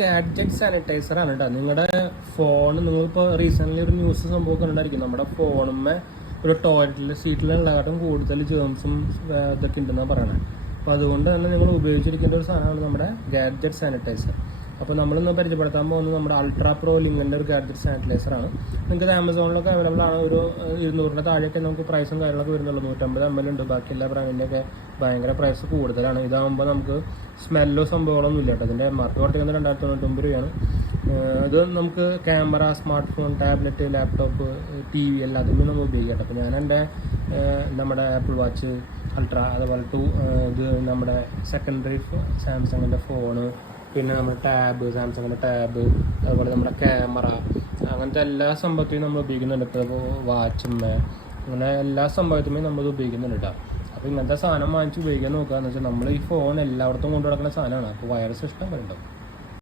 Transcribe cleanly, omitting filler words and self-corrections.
Gadget sanitiser ആണ് കേട്ടോ. നിങ്ങളുടെ ഫോൺ നിങ്ങളിപ്പോൾ റീസെൻ്റ്ലി ഒരു ന്യൂസ് സംഭവം കണ്ടായിരിക്കും. നമ്മുടെ ഫോണുമ്മേ ഒരു ടോയ്ലറ്റിൽ സീറ്റിലുള്ളകാട്ടും കൂടുതൽ ജേംസും ഇതൊക്കെ ഉണ്ടെന്നാണ് പറയണത്. അപ്പോൾ അതുകൊണ്ട് തന്നെ നിങ്ങൾ ഉപയോഗിച്ചിരിക്കേണ്ട ഒരു സാധനമാണ് നമ്മുടെ ഗാഡ്ജറ്റ് സാനിറ്റൈസർ. അപ്പോൾ നമ്മളിന്ന് പരിചയപ്പെടുത്താൻ പോകുന്നത് നമ്മുടെ അൾട്രാ പ്രോ ലിങ്കിൻ്റെ ഒരു ഗാഡ്ജറ്റ് സാനിറ്റൈസറാണ്. നിങ്ങൾക്ക് ആമസോണിലൊക്കെ അവൈലബിൾ ആണ്. ഒരു 200 താഴെയൊക്കെ നമുക്ക് പ്രൈസും കാര്യങ്ങളൊക്കെ വരുന്നുള്ളൂ. 150 ml ഉണ്ട്. ബാക്കി എല്ലാ ബ്രാൻഡിൻ്റെയൊക്കെ ഭയങ്കര പ്രൈസ് കൂടുതലാണ്. ഇതാകുമ്പോൾ നമുക്ക് സ്മെല്ലോ സംഭവങ്ങളൊന്നും ഇല്ല കേട്ടോ. ഇതിൻ്റെ MRP കൊടുക്കുന്നത് 299 രൂപയാണ്. ഇത് നമുക്ക് camera, smart phone, tablet, laptop, TV എല്ലാത്തിനും നമ്മൾ ഉപയോഗിക്കാം. അപ്പോൾ ഞാൻ എൻ്റെ നമ്മുടെ ആപ്പിൾ വാച്ച് അൾട്രാ, അതുപോലെ ഇത് നമ്മുടെ സെക്കൻഡറി സാംസങ്ങിൻ്റെ ഫോണ്, പിന്നെ നമ്മുടെ ടാബ്, സാംസങ്ങിൻ്റെ ടാബ്, അതുപോലെ നമ്മുടെ ക്യാമറ, അങ്ങനത്തെ എല്ലാ സംഭവത്തിനും നമ്മൾ ഉപയോഗിക്കുന്നുണ്ട്. ഇപ്പോൾ വാച്ചുമ്മേ അങ്ങനെ എല്ലാ സംഭവത്തിനും നമ്മളിത് ഉപയോഗിക്കുന്നുണ്ട് കേട്ടോ. അപ്പോൾ ഇങ്ങനത്തെ സാധനം വാങ്ങിച്ച് ഉപയോഗിക്കാൻ നോക്കുക എന്ന് വെച്ചാൽ നമ്മൾ ഈ ഫോൺ എല്ലായിടത്തും കൊണ്ടു നടക്കുന്ന സാധനമാണ്. അപ്പോൾ വൈറസ് ഇഷ്ടം വരുന്നുണ്ടാവും.